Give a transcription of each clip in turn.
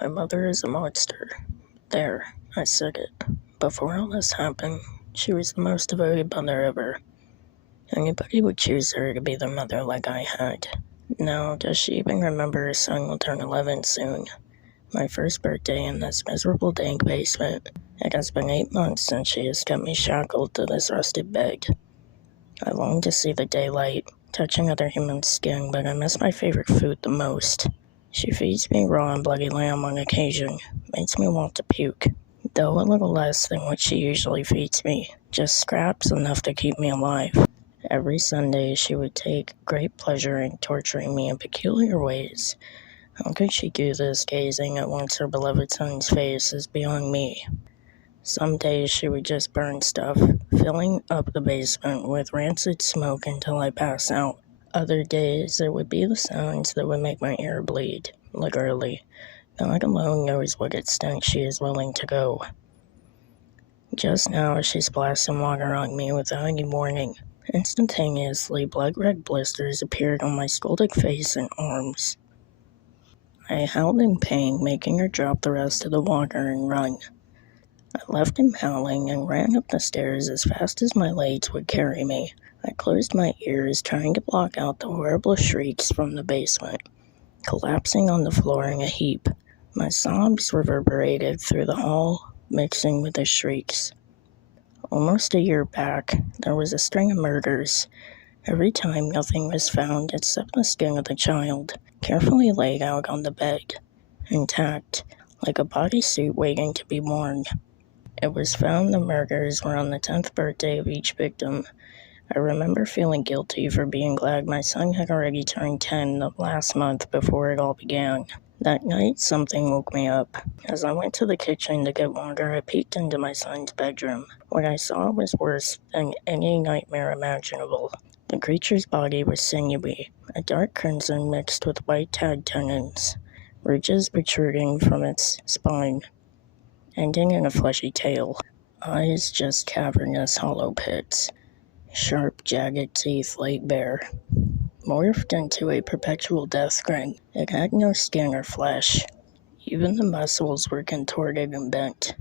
My mother is a monster. There, I said it. Before all this happened, she was the most devoted mother ever. Anybody would choose her to be their mother like I had. Now, does she even remember her son will turn 11 soon? My first birthday in this miserable dank basement. It has been 8 months since she has kept me shackled to this rusted bed. I long to see the daylight, touch another human skin, but I miss my favorite food the most. She feeds me raw and bloody lamb on occasion, makes me want to puke, though a little less than what she usually feeds me, just scraps enough to keep me alive. Every Sunday she would take great pleasure in torturing me in peculiar ways. How could she do this, gazing at once her beloved son's face is beyond me. Some days she would just burn stuff, filling up the basement with rancid smoke until I pass out. Other days it would be the sounds that would make my ear bleed, literally. God alone knows what extent she is willing to go. Just now she splashed some water on me without any warning. Instantaneously, blood-red blisters appeared on my scalded face and arms. I howled in pain, making her drop the rest of the water and run. I left him howling and ran up the stairs as fast as my legs would carry me. I closed my ears, trying to block out the horrible shrieks from the basement, collapsing on the floor in a heap. My sobs reverberated through the hall, mixing with the shrieks. Almost a year back, there was a string of murders. Every time nothing was found except the skin of the child, carefully laid out on the bed, intact, like a bodysuit waiting to be worn. It was found the murders were on the 10th birthday of each victim. I remember feeling guilty for being glad my son had already turned 10 the last month before it all began. That night, something woke me up. As I went to the kitchen to get water, I peeked into my son's bedroom. What I saw was worse than any nightmare imaginable. The creature's body was sinewy, a dark crimson mixed with white tagged tendons, ridges protruding from its spine, ending in a fleshy tail. Eyes just cavernous hollow pits. Sharp, jagged teeth laid bare. Morphed into a perpetual death grin. It had no skin or flesh. Even the muscles were contorted and bent.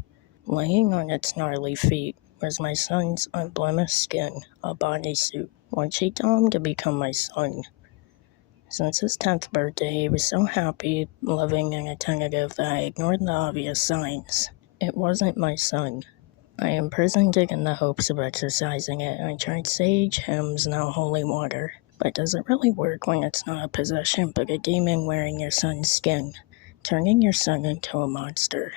Laying on its gnarly feet was my son's unblemished skin, a bodysuit. What she taught him to become my son. Since his 10th birthday, he was so happy, loving, and attentive that I ignored the obvious signs. It wasn't my son. I imprisoned it in the hopes of exorcising it. I tried sage, hymns, now holy water. But does it really work when it's not a possession but a demon wearing your son's skin, turning your son into a monster?